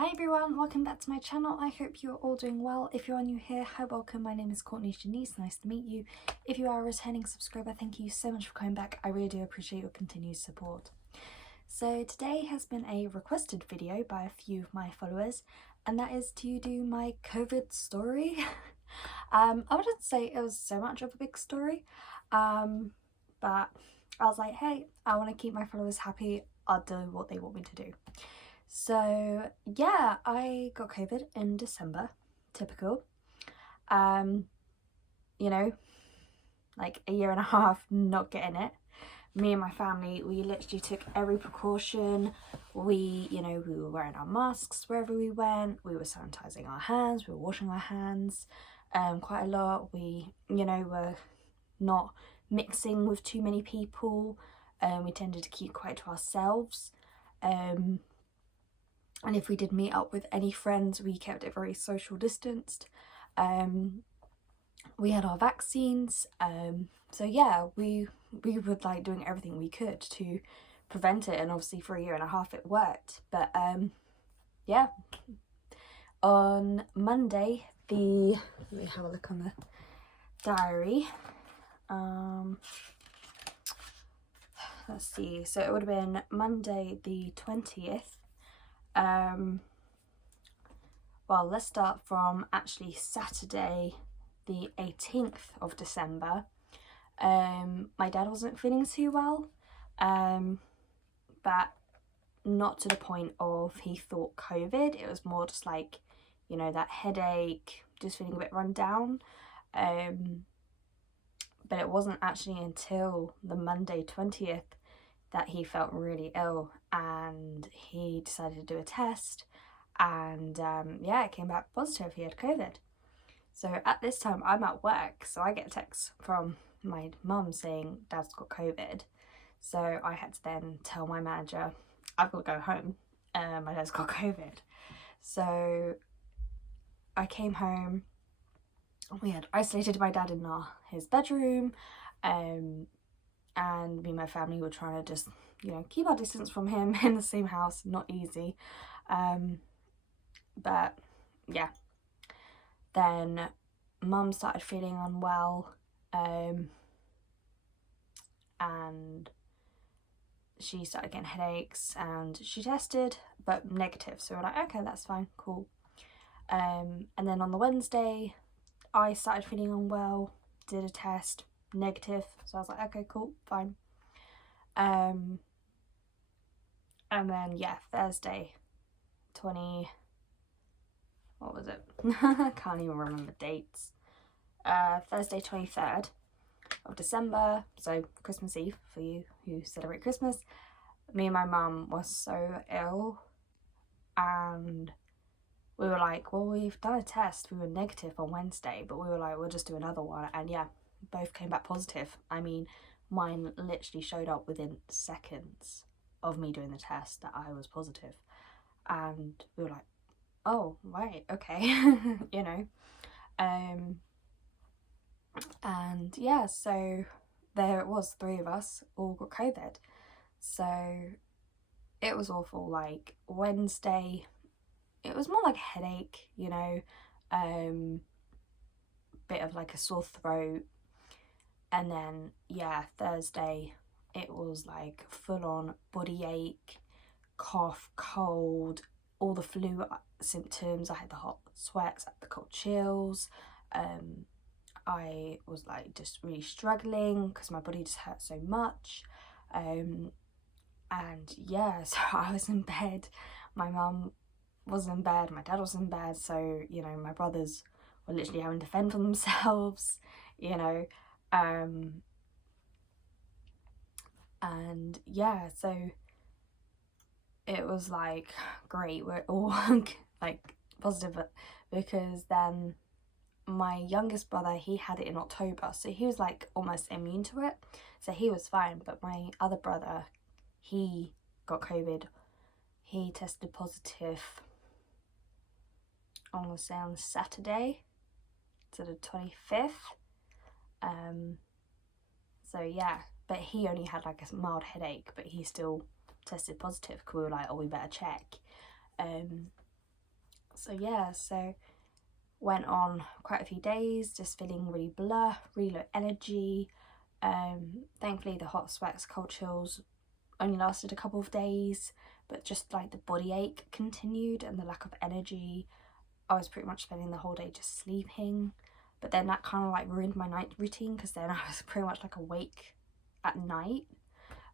Hi everyone, welcome back to my channel. I hope you're all doing well. If you are new here, hi, welcome. My name is Courtney Janice, nice to meet you. If you are a returning subscriber, thank you so much for coming back. I really do appreciate your continued support. So today has been a requested video by a few of my followers, and that is to do my COVID story. I wouldn't say it was so much of a big story, but I was like, hey, I want to keep my followers happy. I'll do what they want me to do. So yeah, I got COVID in December, typical. You know, like a year and a half not getting it. Me and my family, we literally took every precaution. We were wearing our masks wherever we went. We were sanitizing our hands. We were washing our hands quite a lot. We, were not mixing with too many people. We tended to keep quiet to ourselves. And if we did meet up with any friends, we kept it very social distanced. We had our vaccines. So yeah, we were like doing everything we could to prevent it, and obviously for a year and a half it worked. But yeah, on Monday, let me have a look on the diary. Let's see, so it would have been Monday the 20th. Well, let's start from actually Saturday the 18th of December. My dad wasn't feeling too well, but not to the point of he thought COVID. It was more just like, that headache, just feeling a bit run down. But it wasn't actually until the Monday 20th that he felt really ill, and he decided to do a test, and yeah, it came back positive. He had COVID. So at this time I'm at work, so I get a text from my mum saying Dad's got COVID. So I had to then tell my manager, I've got to go home, my dad's got COVID. So I came home. We had isolated my dad in his bedroom, and me and my family were trying to just, keep our distance from him in the same house. Not easy. But yeah, then Mum started feeling unwell, and she started getting headaches, and she tested, but negative. So we're like, okay, that's fine, cool. And then on the Wednesday, I started feeling unwell, did a test, negative. So I was like, okay, cool, fine. And then yeah, Thursday, what was it? I can't even remember dates. Thursday 23rd of December, so Christmas Eve for you who celebrate Christmas. Me and my mum were so ill, and we were like, well, we've done a test, we were negative on Wednesday, but we were like, we'll just do another one. And yeah, both came back positive. I mean, mine literally showed up within seconds of me doing the test that I was positive. And we were like, oh, right, okay. And yeah, so there it was, 3 of us all got COVID. So it was awful. Like Wednesday, it was more like a headache, bit of like a sore throat. And then yeah, Thursday it was like full on body ache, cough, cold, all the flu symptoms. I had the hot sweats, the cold chills. I was like just really struggling because my body just hurt so much. And yeah, so I was in bed, my mum was in bed, my dad was in bed, so my brothers were literally having to fend for themselves, and yeah, so it was like, great, we're all like positive, because then my youngest brother, he had it in October, so he was like almost immune to it, so he was fine. But my other brother, he got COVID. He tested positive, I want to say on Saturday, to the 25th. So yeah, but he only had like a mild headache, but he still tested positive because we were like, oh, we better check. So yeah, so went on quite a few days just feeling really blur, really low energy. Thankfully the hot sweats, cold chills only lasted a couple of days, but just like the body ache continued and the lack of energy. I was pretty much spending the whole day just sleeping, but then that kind of like ruined my night routine because then I was pretty much like awake at night.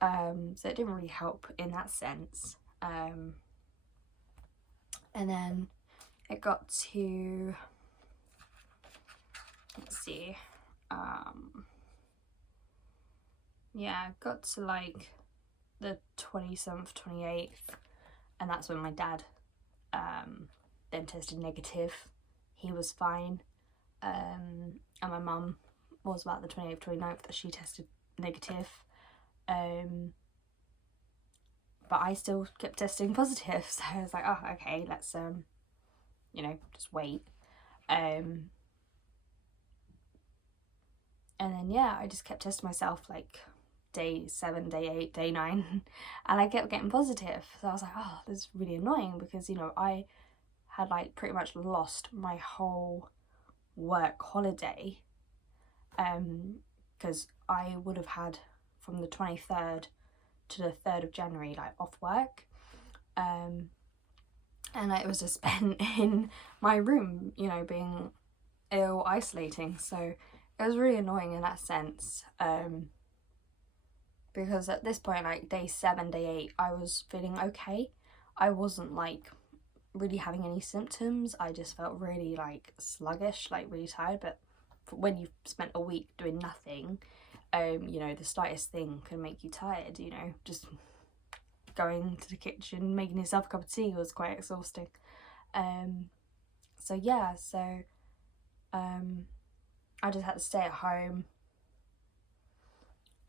So it didn't really help in that sense. And then it got to, let's see, yeah, it got to like the 27th, 28th, and that's when my dad then tested negative. He was fine. And my mum was about the 28th, 29th that she tested negative. But I still kept testing positive, so I was like, oh, okay, let's you know, just wait. And then yeah, I just kept testing myself like day 7, day 8, day 9, and I kept getting positive. So I was like, oh, this is really annoying, because, you know, I had like pretty much lost my whole work holiday, because I would have had from the 23rd to the 3rd of January like off work, and it was just spent in my room, you know, being ill, isolating. So it was really annoying in that sense, because at this point, like day 7, day 8, I was feeling okay. I wasn't like really having any symptoms. I just felt really like sluggish, like really tired. But when you've spent a week doing nothing, you know, the slightest thing can make you tired, you know. Just going to the kitchen, making yourself a cup of tea was quite exhausting. So yeah, so I just had to stay at home,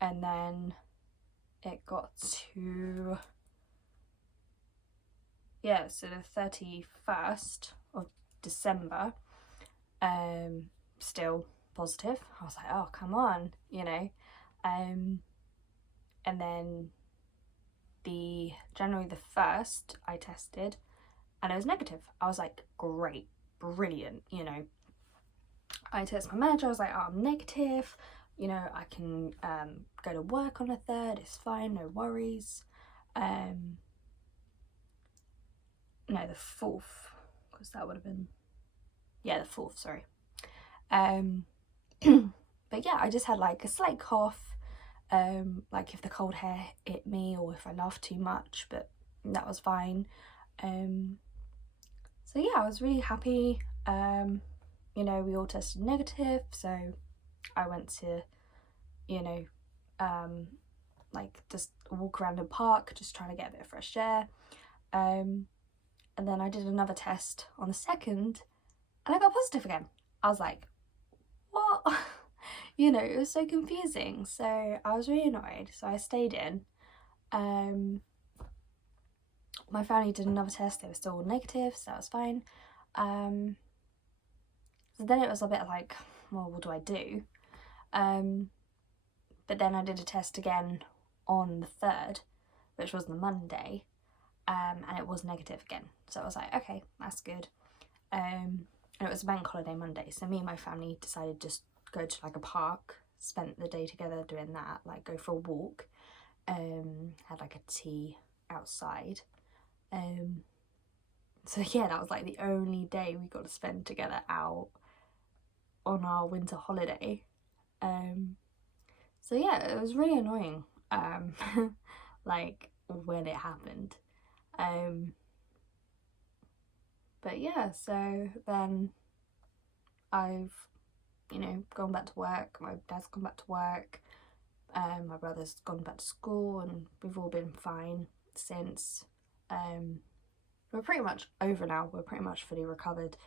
and then it got to, yeah, so the 31st of December, still positive. I was like, oh, come on, you know. And then the January the 1st I tested and it was negative. I was like, great, brilliant, you know. I texted my manager, I was like, oh, I'm negative, you know, I can go to work on the 3rd, it's fine, no worries. No, the 4th, because that would have been, yeah, the 4th, sorry. But yeah, I just had like a slight cough, like if the cold air hit me or if I laughed too much, but that was fine. So yeah, I was really happy. You know, we all tested negative, so I went to, you know, like just walk around the park, just trying to get a bit of fresh air. And then I did another test on the 2nd and I got positive again. I was like, what? You know, it was so confusing. So I was really annoyed. So I stayed in. My family did another test. They were still negative, so that was fine. So then it was a bit like, well, what do I do? But then I did a test again on the 3rd, which was the Monday, and it was negative again. So I was like, okay, that's good. And it was a bank holiday Monday, so me and my family decided just go to like a park, spent the day together doing that, like go for a walk, had like a tea outside. So yeah, that was like the only day we got to spend together out on our winter holiday. So yeah, it was really annoying, like when it happened. But yeah, so then I've, you know, gone back to work, my dad's gone back to work, my brother's gone back to school, and we've all been fine since. We're pretty much over now, we're pretty much fully recovered.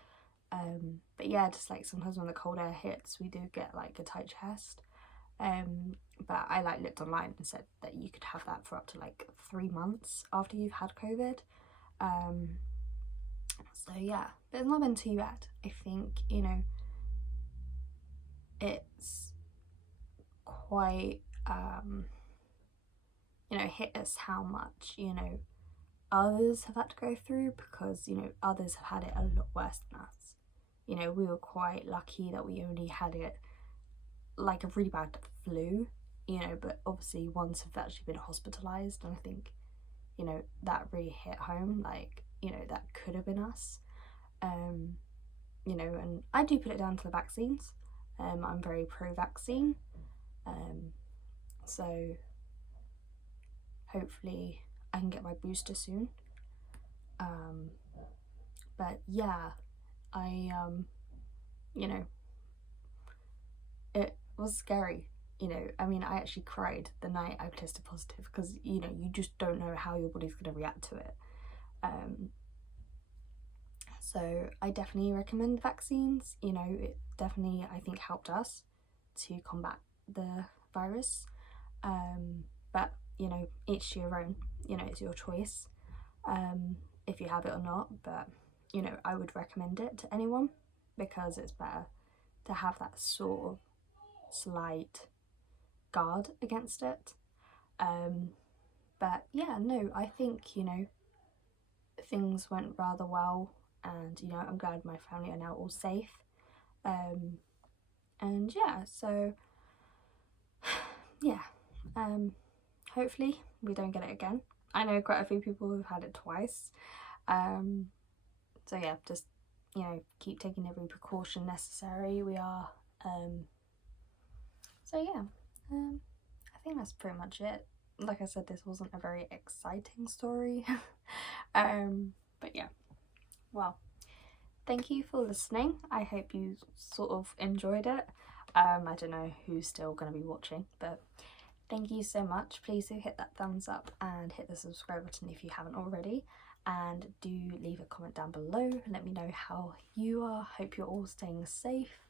But yeah, just like sometimes when the cold air hits, we do get like a tight chest. But I like looked online and said that you could have that for up to like 3 months after you've had COVID. So yeah, but it's not been too bad. I think, you know, it's quite, you know, hit us how much, you know, others have had to go through, because, you know, others have had it a lot worse than us. You know, we were quite lucky that we only had it like a really bad flu, you know, but obviously ones have actually been hospitalised, and I think, you know, that really hit home, like, you know, that could have been us. You know, and I do put it down to the vaccines. I'm very pro-vaccine, so hopefully I can get my booster soon. But yeah, I you know, it was scary. You know, I mean, I actually cried the night I tested positive, because, you know, you just don't know how your body's going to react to it. So I definitely recommend vaccines. You know, it definitely, I think, helped us to combat the virus. But, you know, each to your own. You know, it's your choice if you have it or not. But, you know, I would recommend it to anyone, because it's better to have that sort of slight guard against it. But yeah, no, I think, you know, things went rather well, and, you know, I'm glad my family are now all safe. And yeah, so yeah, hopefully we don't get it again. I know quite a few people who've had it twice. So yeah, just, you know, keep taking every precaution necessary. We are. So yeah, I think that's pretty much it. Like I said, this wasn't a very exciting story. But yeah, well, thank you for listening. I hope you sort of enjoyed it. I don't know who's still going to be watching, but thank you so much. Please do hit that thumbs up and hit the subscribe button if you haven't already. And do leave a comment down below. Let me know how you are. Hope you're all staying safe.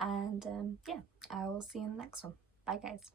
And yeah, I will see you in the next one. Bye guys.